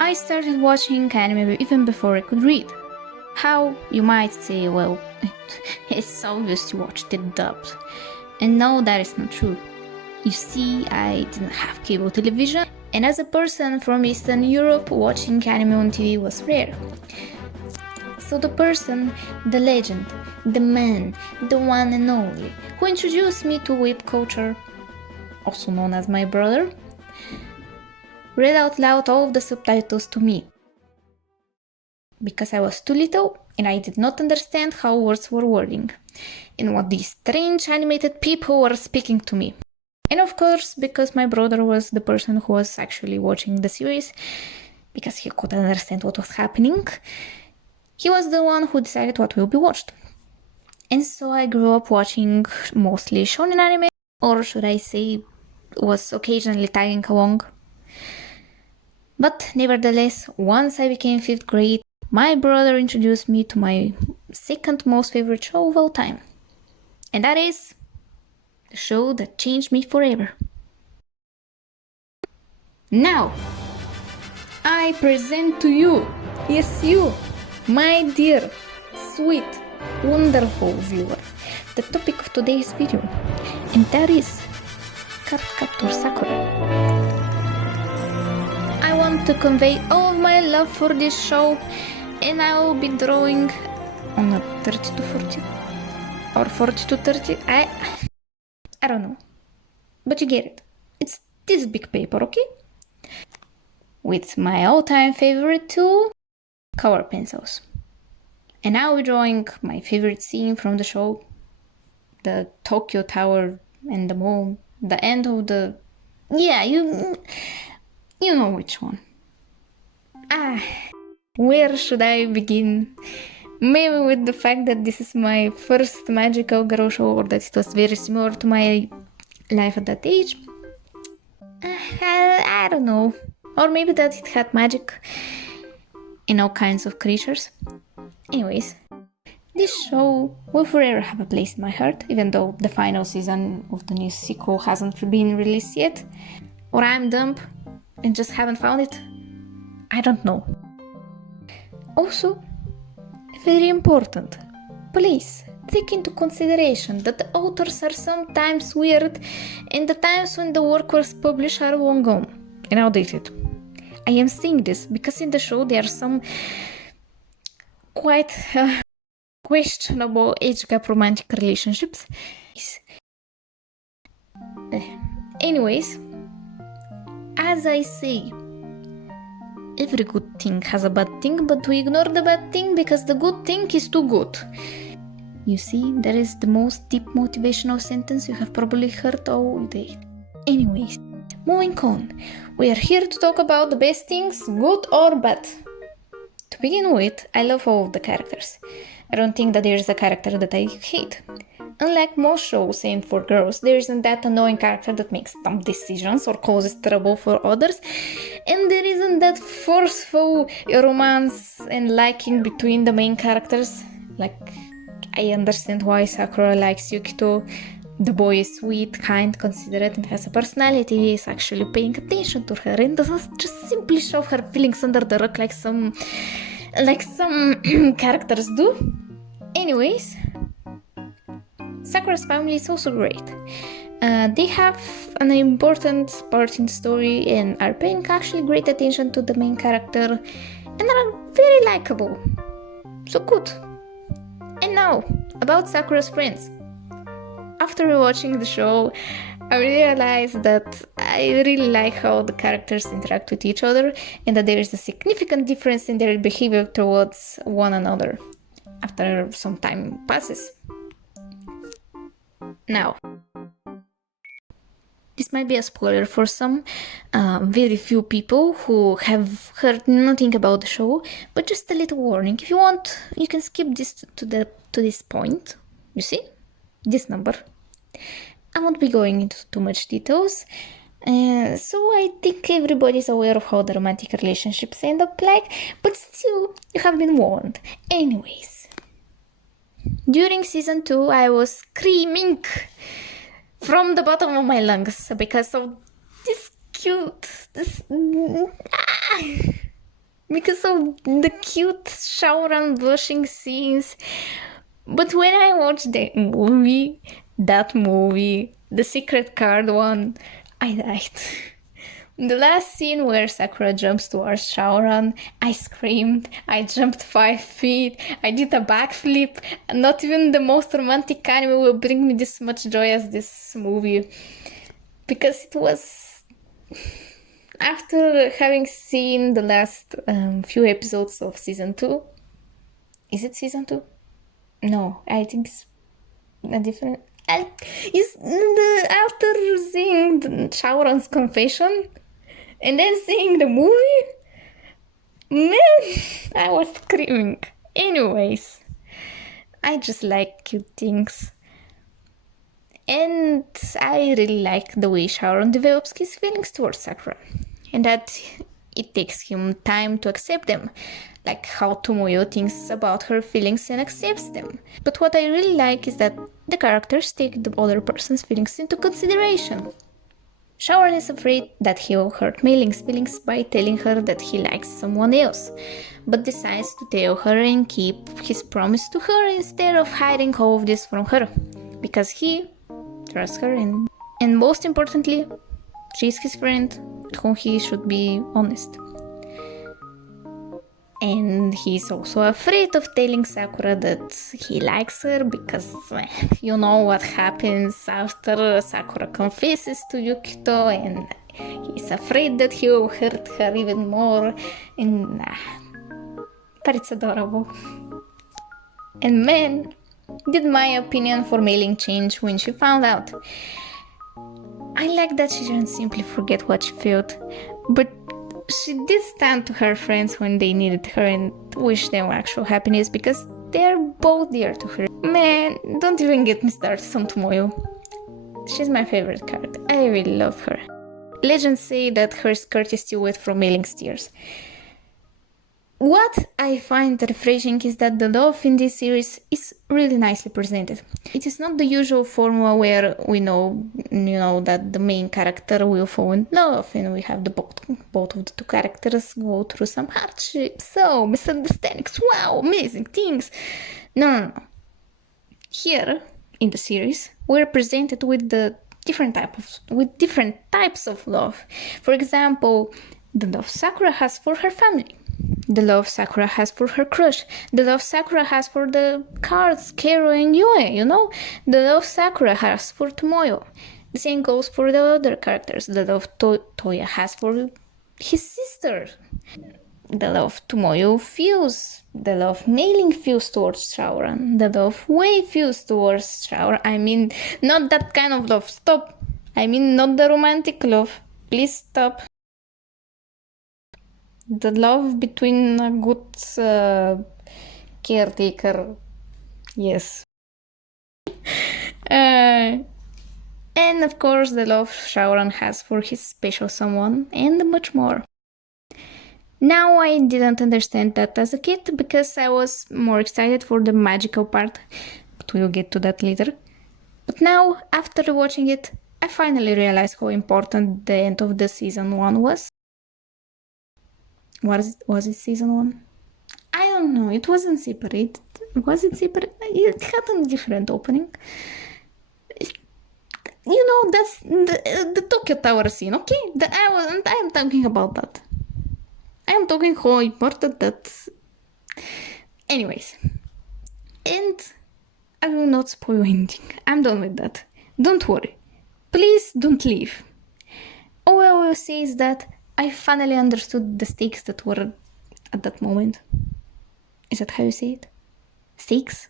I started watching anime even before I could read. How, you might say, well, it's obvious you watched it dubbed. And no, that is not true. You see, I didn't have cable television, and as a person from Eastern Europe, watching anime on TV was rare. So the person, the legend, the man, the one and only, who introduced me to whip culture, also known as my brother, read out loud all of the subtitles to me. Because I was too little and I did not understand how words were wording, and what these strange animated people were speaking to me. And of course, because my brother was the person who was actually watching the series, because he could understand what was happening, he was the one who decided what will be watched. And so I grew up watching mostly shonen anime, or should I say, was occasionally tagging along. But nevertheless, once I became 5th grade, my brother introduced me to my second most favorite show of all time. And that is the show that changed me forever. Now, I present to you, yes you, my dear, sweet, wonderful viewer, the topic of today's video, and that is Cardcaptor Sakura. I want to convey all of my love for this show, and I will be drawing on a 30 to 40 or 40 to 30. I don't know, but you get it. It's this big paper, okay? With my all-time favorite tool, color pencils. And I'll be drawing my favorite scene from the show, the Tokyo Tower and the moon, the end of the... yeah, you know which one. Where should I begin? Maybe with the fact that this is my first magical girl show, or that it was very similar to my life at that age. I don't know. Or maybe that it had magic and all kinds of creatures. Anyways, this show will forever have a place in my heart, even though the final season of the new sequel hasn't been released yet. Or I'm dumb and just haven't found it. I don't know. Also, very important, please take into consideration that the authors are sometimes weird and the times when the work was published are long gone and outdated. I am saying this because in the show there are some quite questionable age gap romantic relationships. Anyways, as I say, every good thing has a bad thing, but we ignore the bad thing because the good thing is too good. You see, that is the most deep motivational sentence you have probably heard all day. Anyways, moving on. We are here to talk about the best things, good or bad. To begin with, I love all of the characters. I don't think that there is a character that I hate. Unlike most shows aimed for girls, there isn't that annoying character that makes dumb decisions or causes trouble for others, and there isn't that forceful romance and liking between the main characters. Like, I understand why Sakura likes Yukito. The boy is sweet, kind, considerate, and has a personality. He is actually paying attention to her and doesn't just simply shove her feelings under the rug like some characters do. Anyways, Sakura's family is also great. They have an important part in the story and are paying actually great attention to the main character and are very likable. So good. And now, about Sakura's friends. After watching the show, I realized that I really like how the characters interact with each other and that there is a significant difference in their behavior towards one another after some time passes. Now, this might be a spoiler for some very few people who have heard nothing about the show, but just a little warning. If you want, you can skip this to this point. You see? This number. I won't be going into too much details, so I think everybody's aware of how the romantic relationships end up like, but still, you have been warned. Anyways, during season 2, I was screaming from the bottom of my lungs because of this cute, because of the cute Shaoran blushing scenes. But when I watched the movie, the secret card one, I died. The last scene where Sakura jumps towards Shaoran, I screamed, I jumped 5 feet, I did a backflip. Not even the most romantic anime will bring me this much joy as this movie. Because it was... After having seen the last few episodes of season 2... Is it season 2? No, I think it's a different... After seeing Shaoran's confession... And then seeing the movie, man, I was screaming. Anyways, I just like cute things. And I really like the way Shaoran develops his feelings towards Sakura. And that it takes him time to accept them. Like how Tomoyo thinks about her feelings and accepts them. But what I really like is that the characters take the other person's feelings into consideration. Shaoran is afraid that he will hurt Mei Ling's feelings by telling her that he likes someone else, but decides to tell her and keep his promise to her instead of hiding all of this from her, because he trusts her and most importantly, she's his friend, with whom he should be honest. And he's also afraid of telling Sakura that he likes her because you know what happens after Sakura confesses to Yukito, and he's afraid that he will hurt her even more. And but it's adorable. And man, did my opinion for Mei Ling change when she found out. I like that she didn't simply forget what she felt, but she did stand to her friends when they needed her and wish them actual happiness because they're both dear to her. Man, don't even get me started on Tomoyo. She's my favorite character. I really love her. Legends say that her skirt is still wet from Mei Ling's tears. What I find refreshing is that the love in this series is really nicely presented. It is not the usual formula where we know, that the main character will fall in love and we have the both of the two characters go through some hardships, misunderstandings, wow, amazing things. No. Here in the series, we're presented with different types of love. For example, the love Sakura has for her family. The love Sakura has for her crush. The love Sakura has for the cards, Chiro and Yue, The love Sakura has for Tomoyo. The same goes for the other characters. The love Toya has for his sister. The love Tomoyo feels. The love Mei Ling feels towards Shaoran. The love Wei feels towards Shaoran. I mean, not that kind of love. Stop. I mean, not the romantic love. Please stop. The love between a good caretaker, yes. And of course the love Shaoran has for his special someone, and much more. Now I didn't understand that as a kid because I was more excited for the magical part, but we'll get to that later. But now, after watching it, I finally realized how important the end of the season 1 was. Was it season 1? I don't know, it wasn't separate. Was it separate? It had a different opening. That's the Tokyo Tower scene, okay? I'm talking about that. I'm talking how important that... Anyways. And I will not spoil anything. I'm done with that. Don't worry. Please don't leave. All I will say is that I finally understood the stakes that were at that moment. Is that how you say it? Stakes?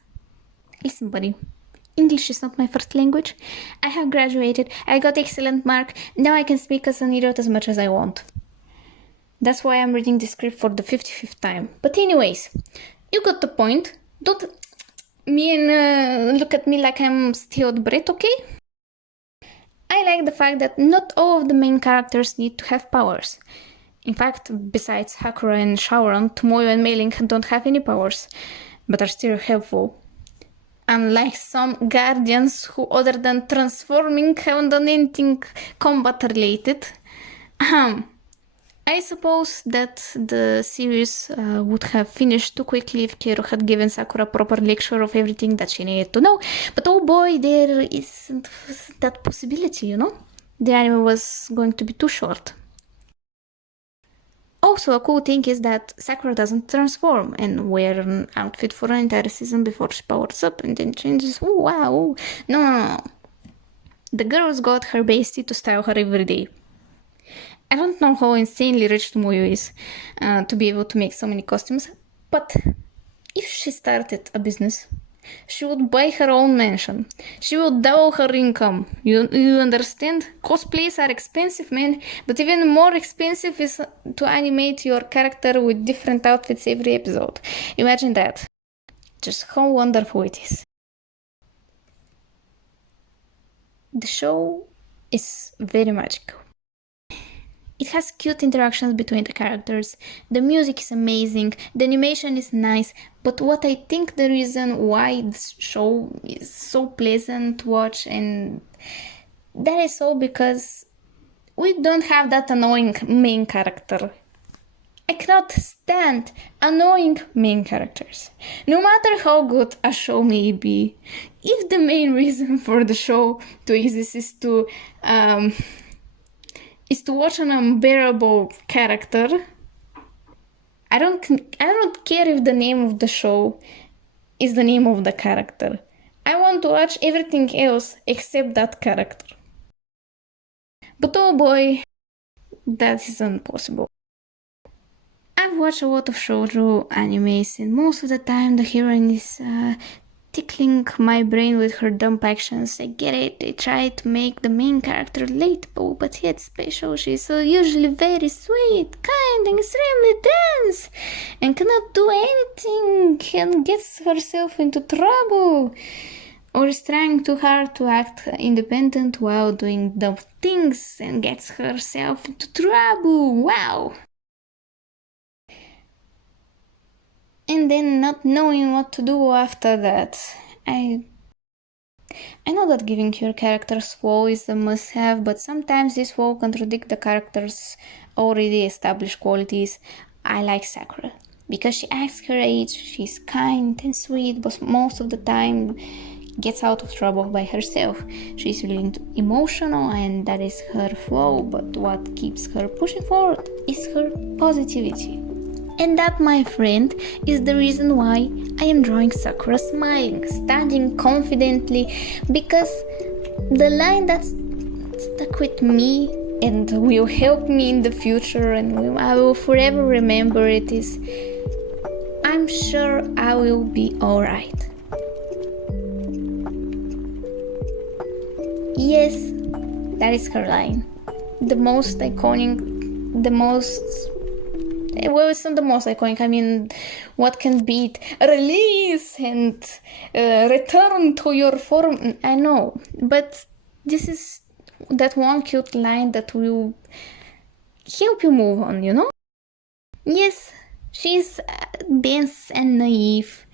Listen, buddy. English is not my first language. I have graduated, I got excellent mark, now I can speak as an idiot as much as I want. That's why I'm reading the script for the 55th time. But anyways, you got the point. Don't look at me like I'm still the breath, okay? I like the fact that not all of the main characters need to have powers. In fact, besides Sakura and Shaoran, Tomoyo and Mei Ling don't have any powers, but are still helpful. Unlike some guardians who, other than transforming, haven't done anything combat related. I suppose that the series would have finished too quickly if Chiro had given Sakura proper lecture of everything that she needed to know. But oh boy, there isn't that possibility, The anime was going to be too short. Also, a cool thing is that Sakura doesn't transform and wear an outfit for an entire season before she powers up and then changes. Oh wow! No. The girl's got her bestie to style her every day. I don't know how insanely rich Tomoyo is to be able to make so many costumes, but if she started a business, she would buy her own mansion. She would double her income. You understand? Cosplays are expensive, man, but even more expensive is to animate your character with different outfits every episode. Imagine that. Just how wonderful it is. The show is very magical. It has cute interactions between the characters, the music is amazing, the animation is nice, but what I think the reason why this show is so pleasant to watch, and that is so because we don't have that annoying main character. I cannot stand annoying main characters. No matter how good a show may be, if the main reason for the show to exist is to watch an unbearable character, I don't care if the name of the show is the name of the character. I want to watch everything else except that character. But oh boy, that isn't possible. I've watched a lot of shoujo animes, and most of the time the heroine is tickling my brain with her dumb actions. I get it, they try to make the main character relatable, but yet special. She's usually very sweet, kind, and extremely dense, and cannot do anything, and gets herself into trouble, or is trying too hard to act independent while doing dumb things, and gets herself into trouble. Wow! And then not knowing what to do after that. I know that giving your characters flaw is a must-have, but sometimes this flaw contradicts the character's already established qualities. I like Sakura because she acts her age, she's kind and sweet, but most of the time gets out of trouble by herself. She's really emotional, and that is her flaw, but what keeps her pushing forward is her positivity. And that, my friend, is the reason why I am drawing Sakura smiling, standing confidently, because the line that stuck with me and will help me in the future, and I will forever remember it, is, I'm sure I will be alright. Yes, that is her line. The most iconic, well, it's not the most iconic. I mean, what can beat release and return to your form? I know, but this is that one cute line that will help you move on, Yes, she's dense and naive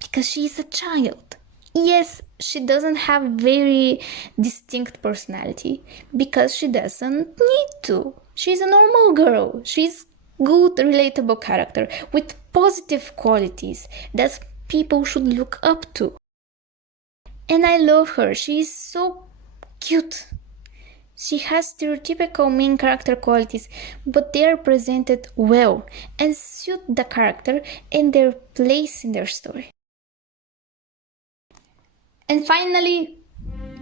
because she's a child. Yes, she doesn't have very distinct personality because she doesn't need to. She's a normal girl. She's good, relatable character with positive qualities that people should look up to. And I love her. She's so cute. She has stereotypical main character qualities, but they are presented well and suit the character and their place in their story. And finally,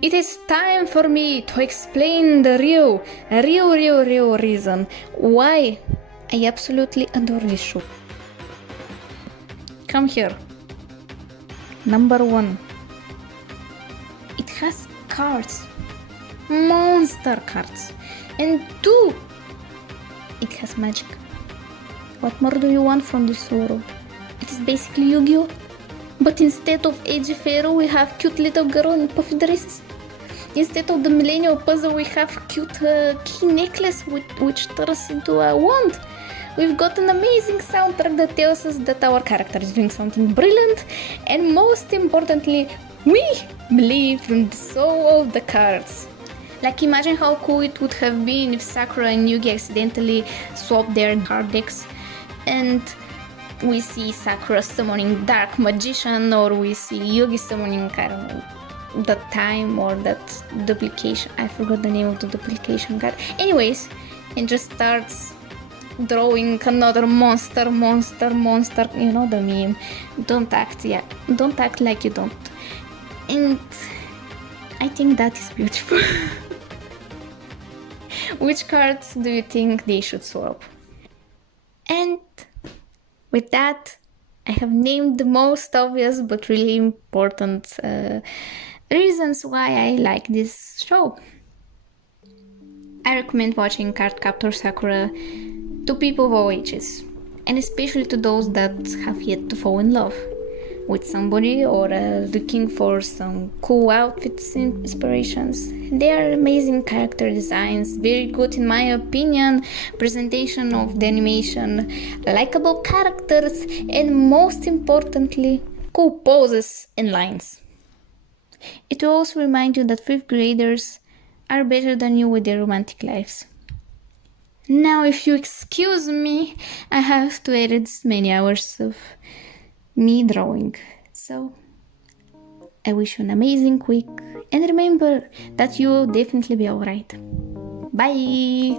it is time for me to explain the real reason why I absolutely adore this show. Come here. Number 1. It has cards. Monster cards. And 2. It has magic. What more do you want from this world? It is basically Yu-Gi-Oh! But instead of edgy pharaoh, we have cute little girl in puffy dresses. Instead of the millennial puzzle, we have cute key necklace which turns into a wand. We've got an amazing soundtrack that tells us that our character is doing something brilliant, and most importantly, we believe in the soul of the cards. Like, imagine how cool it would have been if Sakura and Yugi accidentally swapped their card decks and we see Sakura summoning Dark Magician, or we see Yugi summoning, I don't know, the Time or that duplication. I forgot the name of the duplication card. Anyways, and just starts drawing another monster. You know the meme. Don't act like you don't. And I think that is beautiful. Which cards do you think they should swap? And with that, I have named the most obvious but really important reasons why I like this show. I recommend watching Cardcaptor Sakura to people of all ages, and especially to those that have yet to fall in love with somebody or looking for some cool outfits and inspirations. They are amazing character designs, very good in my opinion, presentation of the animation, likable characters, and most importantly, cool poses and lines. It will also remind you that 5th graders are better than you with their romantic lives. Now, if you excuse me, I have to edit many hours of me drawing. So, I wish you an amazing week, and remember that you will definitely be alright. Bye!